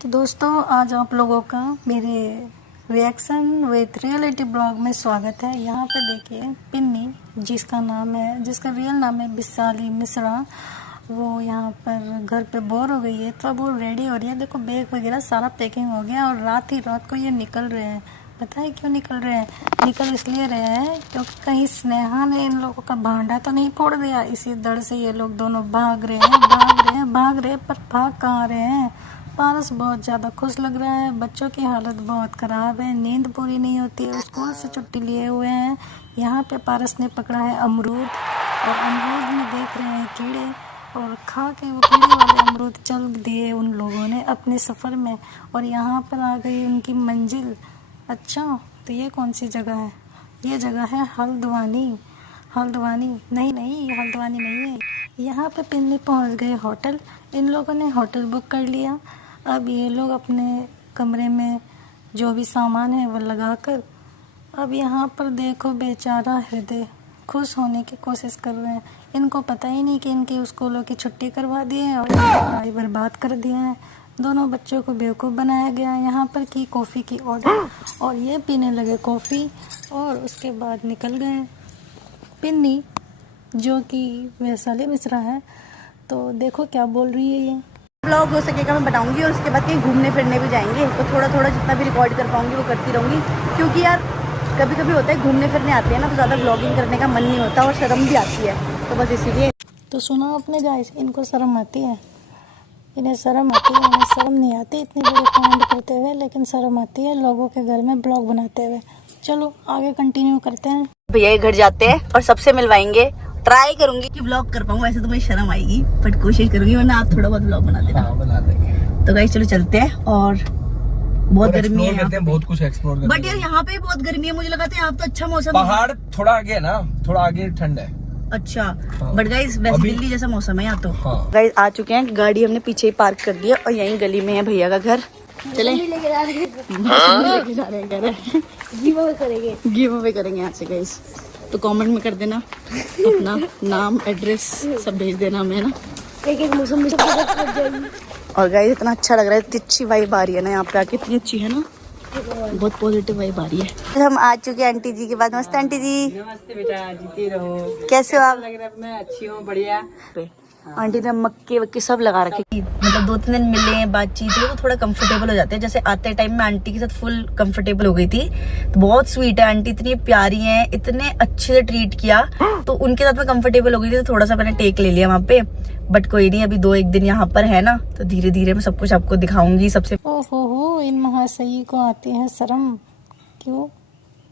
तो दोस्तों आज आप लोगों का मेरे रिएक्शन विथ रियलिटी ब्लॉग में स्वागत है। यहाँ पे देखिए पिन्नी जिसका रियल नाम है विशाली मिश्रा, वो यहाँ पर घर पे बोर हो गई है तो अब वो रेडी हो रही है। देखो बैग वगैरह सारा पैकिंग हो गया और रात को ये निकल रहे हैं। पता है क्यों निकल रहे हैं? निकल इसलिए रहे हैं क्योंकि कहीं स्नेहा ने इन लोगों का भांडा तो नहीं फोड़ दिया। इसी डर से ये लोग दोनों भाग रहे हैं पर भाग कहाँ रहे हैं? पारस बहुत ज़्यादा खुश लग रहा है। बच्चों की हालत बहुत ख़राब है, नींद पूरी नहीं होती है, स्कूल से छुट्टी लिए हुए हैं। यहाँ पे पारस ने पकड़ा है अमरूद और अमरूद में देख रहे हैं कीड़े और खा के वो कीड़े वाले अमरूद चल दिए उन लोगों ने अपने सफ़र में। और यहाँ पर आ गई उनकी मंजिल। अच्छा तो ये कौन सी जगह है? ये जगह है हल्द्वानी नहीं, ये हल्द्वानी नहीं है। यहाँ पे पिन्नी पहुँच गए होटल। इन लोगों ने होटल बुक कर लिया। अब ये लोग अपने कमरे में जो भी सामान है वो लगाकर अब यहाँ पर देखो बेचारा हृदय खुश होने की कोशिश कर रहे हैं। इनको पता ही नहीं कि इनकी स्कूलों की छुट्टी करवा दी है और पढ़ाई बर्बाद कर दिया है। दोनों बच्चों को बेवकूफ़ बनाया गया। यहाँ पर की कॉफ़ी की ऑर्डर और ये पीने लगे कॉफ़ी और उसके बाद निकल गए। पिन्नी जो कि वैशाली मिश्रा है, तो देखो क्या बोल रही है। ये ब्लॉग हो सकेगा मैं बनाऊंगी और उसके बाद कहीं घूमने फिरने भी जाएंगे तो थोड़ा थोड़ा जितना भी रिकॉर्ड कर पाऊंगी वो करती रहूँगी, क्योंकि यार कभी कभी होता है घूमने फिरने आते हैं ना तो ज़्यादा ब्लॉगिंग करने का मन नहीं होता और शर्म भी आती है, तो बस इसीलिए। तो सुना आपने गाइस, इनको शर्म आती है, इन्हें शर्म नहीं आती इतनी बड़ी कांड करते हुए, लेकिन शर्म आती है लोगों के घर में ब्लॉग बनाते हुए। चलो आगे कंटिन्यू करते हैं। भैया के घर जाते हैं और सबसे मिलवाएंगे। ट्राई करूंगी कि ब्लॉग कर पाऊँ, वैसे तो मुझे शर्म आएगी बट कोशिश करूंगी, वरना आप थोड़ा बहुत ब्लॉग बना देना। बना देंगे। तो गाइस चलो चलते हैं। और बहुत गर्मी है करते हैं, बहुत कुछ एक्सप्लोर करते हैं। बट यार यहाँ पे बहुत गर्मी है, मुझे लगा था यहाँ तो अच्छा मौसम पहाड़ थोड़ा आगे है ना, थोड़ा आगे ठंड है। अच्छा हाँ। बट गाइस वैसे दिल्ली जैसा मौसम है यहाँ तो। हाँ। गाइस आ चुके हैं, गाड़ी हमने पीछे ही पार्क कर दी है और यहीं गली में है भैया का घर। चले लेके जा रहे हैं गिव अवे करेंगे यहाँ से गाइस। तो कमेंट में कर देना अपना नाम एड्रेस सब भेज देना हमें ना। एक मौसम में और गाइस इतना अच्छा लग रहा है, इतनी अच्छी वाइब आ रही है ना यहाँ पे आके, इतनी अच्छी है ना, बहुत पॉजिटिव वाइब आ रही है। हम आ चुके हैं आंटी जी के पास। नमस्ते आंटी जी। नमस्ते बेटा, जीती रहो। कैसे हो आप? लग रहा है मैं अच्छी हूँ, बढ़िया। आंटी ने मक्के वक्के सब लगा रखे। मतलब 2-3 दिन मिले हैं, बातचीत हुई, तो थोड़ा कंफर्टेबल हो जाते हैं। जैसे आते टाइम में आंटी के साथ फुल कंफर्टेबल हो गई थी। तो बहुत स्वीट है आंटी, इतनी प्यारी है, इतने अच्छे से ट्रीट किया, तो उनके साथ में कंफर्टेबल हो गई थी। तो थोड़ा सा मैंने टेक ले लिया वहाँ पे, बट कोई नहीं, अभी 2-1 दिन यहाँ पर है ना, तो धीरे धीरे मैं सब कुछ आपको दिखाऊंगी। सबसे ओहो, इन महाशयी को आती है शर्म। क्यों?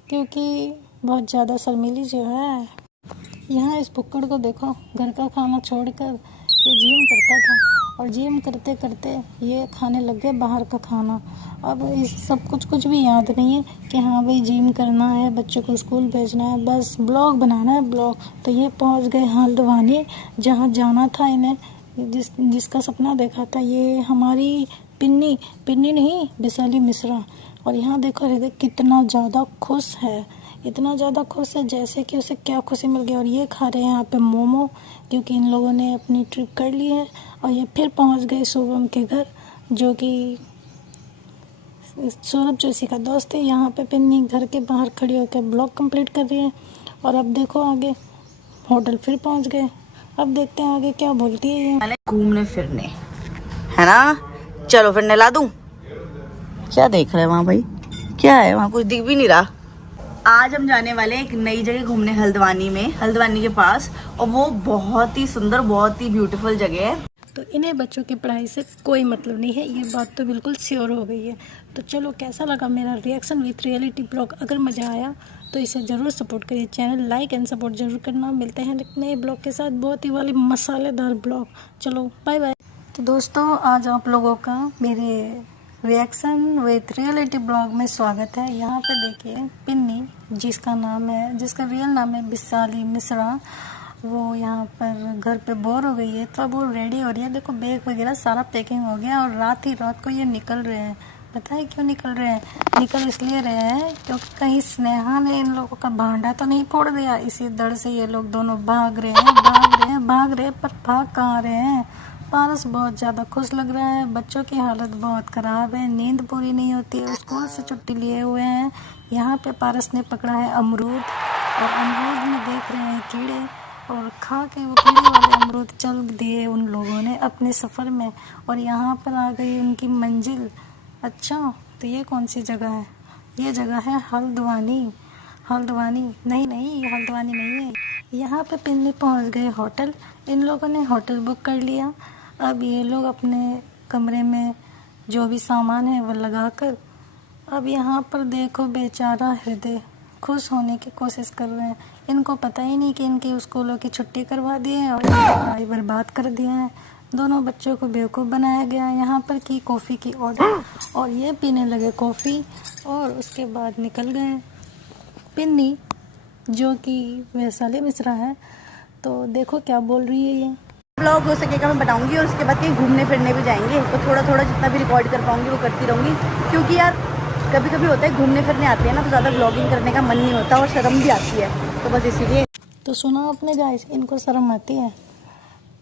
क्योंकि बहुत ज़्यादा शर्मीली जो है। यहाँ इस बुक्कड़ को देखो, घर का खाना छोड़कर ये जिम करता था और जिम करते करते ये खाने लग गए बाहर का खाना। अब इस सब कुछ भी याद नहीं है कि हाँ भाई जिम करना है, बच्चों को स्कूल भेजना है, बस ब्लॉग बनाना है ब्लॉग। तो ये पहुँच गए हल्द्वानी, जहाँ जाना था इन्हें, जिसका सपना देखा था। ये हमारी पिन्नी नहीं, विशाली मिश्रा। और यहाँ देखो हृदय कितना ज़्यादा खुश है, इतना ज़्यादा खुश है जैसे कि उसे क्या खुशी मिल गई। और ये खा रहे हैं यहाँ पे मोमो, क्योंकि इन लोगों ने अपनी ट्रिप कर ली है। और ये फिर पहुँच गए शुभम के घर, जो कि सौरभ जोशी का दोस्त है। यहाँ पे पिन्नी घर के बाहर खड़ी होकर ब्लॉग कंप्लीट कर रही है। और अब देखो आगे होटल फिर पहुँच गए। अब देखते हैं आगे क्या बोलती है ये। घूमने फिरने है ना, चलो फिर नहला दूं। क्या देख रहे हैं वहाँ भाई? क्या है वहाँ? कुछ दिख भी नहीं रहा। आज हम जाने वाले हैं एक नई जगह घूमने, हल्द्वानी के पास, और वो बहुत ही सुंदर, बहुत ही ब्यूटीफुल जगह है। तो इन्हें बच्चों की पढ़ाई से कोई मतलब नहीं है, ये बात तो बिल्कुल श्योर हो गई है। तो चलो कैसा लगा मेरा रिएक्शन विथ रियलिटी ब्लॉग? अगर मज़ा आया तो इसे ज़रूर सपोर्ट करिए, चैनल लाइक एंड सपोर्ट जरूर करना। मिलते हैं एक नए ब्लॉग के साथ, बहुत ही वाले मसालेदार ब्लॉग। चलो बाय बाय। तो दोस्तों आज आप लोगों का मेरे रिएक्शन विथ रियलिटी ब्लॉग में स्वागत है। यहाँ पे देखिए पिन्नी जिसका रियल नाम है विशाली मिश्रा, वो यहाँ पर घर पे बोर हो गई है तो अब वो रेडी हो रही है। देखो बैग वगैरह सारा पैकिंग हो गया और रात को ये निकल रहे हैं। पता है क्यों निकल रहे हैं? निकल इसलिए रहे हैं क्योंकि कहीं स्नेहा ने इन लोगों का भांडा तो नहीं फोड़ दिया। इसी डर से ये लोग दोनों भाग रहे हैं पर भाग कहाँ रहे हैं? पारस बहुत ज़्यादा खुश लग रहा है। बच्चों की हालत बहुत ख़राब है, नींद पूरी नहीं होती है, स्कूल से छुट्टी लिए हुए हैं। यहाँ पे पारस ने पकड़ा है अमरूद और अमरूद में देख रहे हैं कीड़े, और खा के वो कीड़े वाले अमरूद चल दिए उन लोगों ने अपने सफ़र में, और यहाँ पर आ गई उनकी मंजिल। अच्छा, तो ये कौन सी जगह है? ये जगह है हल्द्वानी। हल्द्वानी नहीं, ये हल्द्वानी नहीं है। यहाँ पे पिन्नी पहुँच गए होटल। इन लोगों ने होटल बुक कर लिया। अब ये लोग अपने कमरे में जो भी सामान है वो लगाकर, अब यहाँ पर देखो बेचारा हृदय खुश होने की कोशिश कर रहे हैं। इनको पता ही नहीं कि इनके स्कूलों की छुट्टी करवा दी है और पढ़ाई बर्बाद कर दिया है। दोनों बच्चों को बेवकूफ़ बनाया गया है। यहाँ पर की कॉफ़ी की ऑर्डर और ये पीने लगे कॉफ़ी, और उसके बाद निकल गए। पिन्नी जो कि वैशाली मिश्रा है, तो देखो क्या बोल रही है ये। ब्लॉग हो सकेगा मैं बनाऊंगी, और उसके बाद कहीं घूमने फिरने भी जाएंगे, तो थोड़ा थोड़ा जितना भी रिकॉर्ड कर पाऊंगी वो करती रहूँगी। क्योंकि यार कभी कभी होता है घूमने फिरने आते हैं ना, तो ज़्यादा ब्लॉगिंग करने का मन नहीं होता और शर्म भी आती है, तो बस इसीलिए। तो सुना आपने गाइस, इनको शर्म आती है,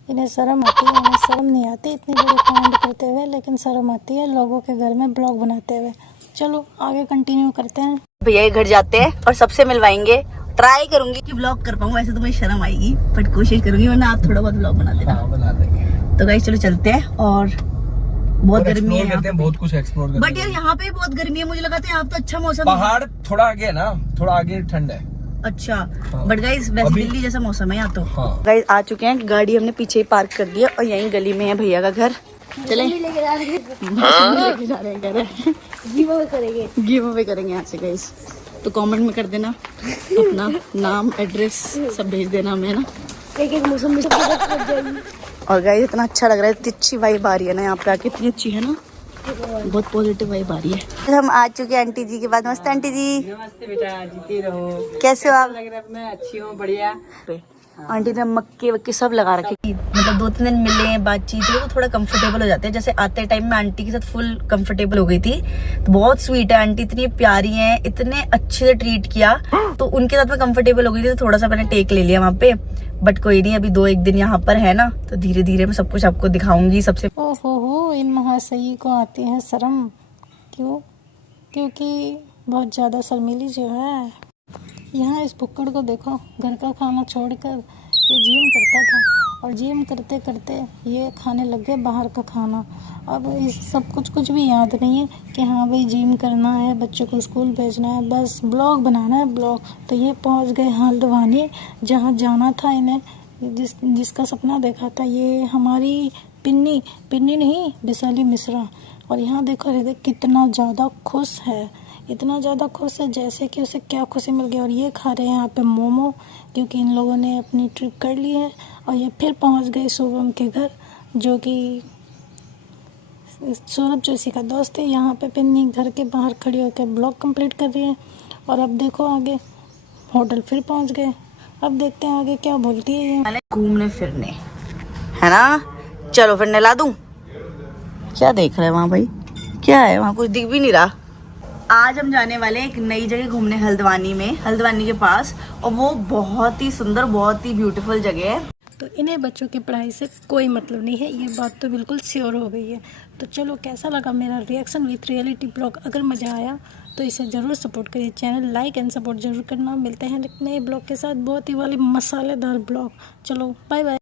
इन्हें शर्म आती है। इन्हें शर्म नहीं आती इतनी बड़ी कांड करते हुए, लेकिन शर्म आती है लोगों के घर में ब्लॉग बनाते हुए। चलो आगे कंटिन्यू करते हैं। भैया के घर जाते हैं और सबसे मिलवाएंगे। ट्राई करूंगी कि व्लॉग कर पाऊँ, वैसे तो मुझे शर्म आएगी बट कोशिश करूंगी, वरना आप थोड़ा बहुत व्लॉग बना देना। हाँ, बना देंगे। तो गाइस चलो चलते हैं, और बहुत गर्मी है यहाँ पे, बहुत कुछ एक्सप्लोर करते हैं। बट यार यहाँ पे बहुत गर्मी है, मुझे लगा था यहाँ पे तो अच्छा मौसम है। पहाड़ थोड़ा आगे है ना, थोड़ा आगे ठंड है। अच्छा, हाँ। बट गाइस वैसे अभी- दिल्ली जैसा मौसम है यहाँ तो। हाँ। गाइस आ चुके हैं, गाड़ी हमने पीछे ही पार्क कर दी है और यहीं गली में है भैया का घर। चले लेके जा रहे हैं, कह रहे हैं गिव अवे करेंगे यहाँ से गाइस। तो कमेंट में कर देना अपना नाम, एड्रेस सब भेज देना हमें ना। एक मौसम में और गाइस इतना अच्छा लग रहा है, इतनी अच्छी वाइब आ रही है ना यहाँ पे आके, इतनी अच्छी है ना, बहुत पॉजिटिव वाइब आ रही है। हम आ चुके हैं आंटी जी के बाद। नमस्ते आंटी जी, नमस्ते बेटा, जीती रहो। कैसे हो आप? लग रहा है मैं अच्छी हूँ, बढ़िया। आंटी ने मक्के वक्के सब लगा रखे, मतलब 2-3 दिन मिले हैं, बातचीत हुई तो थोड़ा कंफर्टेबल हो जाते हैं। जैसे आते टाइम में आंटी के साथ फुल कंफर्टेबल हो गई थी। तो बहुत स्वीट है आंटी, इतनी प्यारी है, इतने अच्छे से ट्रीट किया, तो उनके साथ में कंफर्टेबल हो गई थी। तो थोड़ा सा मैंने टेक ले लिया वहाँ पे, बट कोई नहीं, अभी 2-1 दिन यहाँ पर है ना, तो धीरे धीरे मैं सब कुछ आपको दिखाऊंगी। सबसे ओहो, इन महाशयी को आती है शर्म। क्यों? क्योंकि बहुत ज़्यादा शर्मीली जो है। यहाँ इस बुक्कड़ को देखो, घर का खाना छोड़कर ये जिम करता था, और जिम करते करते ये खाने लग गए बाहर का खाना। अब इस सब कुछ भी याद नहीं है कि हाँ भाई जिम करना है, बच्चों को स्कूल भेजना है, बस ब्लॉग बनाना है ब्लॉग। तो ये पहुँच गए हल्द्वानी, जहाँ जाना था इन्हें, जिसका सपना देखा था। ये हमारी पिन्नी नहीं, वैशाली मिश्रा। और यहाँ देखो हृदय कितना ज़्यादा खुश है, इतना ज़्यादा खुश है जैसे कि उसे क्या खुशी मिल गई। और ये खा रहे हैं यहाँ पे मोमो, क्योंकि इन लोगों ने अपनी ट्रिप कर ली है। और ये फिर पहुँच गए शुभम के घर, जो कि सौरभ जोशी का दोस्त है। यहाँ पे पिन्नी घर के बाहर खड़ी होकर ब्लॉग कंप्लीट कर रही है। और अब देखो आगे होटल फिर पहुँच गए। अब देखते हैं आगे क्या बोलती है ये। घूमने फिरने है ना, चलो फिर नहला दूं। क्या देख रहे हैं वहाँ भाई, क्या है वहाँ, कुछ दिख भी नहीं रहा। आज हम जाने वाले हैं एक नई जगह घूमने, हल्द्वानी में, हल्द्वानी के पास, और वो बहुत ही सुंदर, बहुत ही ब्यूटीफुल जगह है। तो इन्हें बच्चों की पढ़ाई से कोई मतलब नहीं है, ये बात तो बिल्कुल श्योर हो गई है। तो चलो कैसा लगा मेरा रिएक्शन विथ रियलिटी ब्लॉग? अगर मज़ा आया तो इसे ज़रूर सपोर्ट करिए, चैनल लाइक एंड सपोर्ट जरूर करना। मिलते हैं नए ब्लॉग के साथ, बहुत ही वाली मसालेदार ब्लॉग। चलो बाय बाय।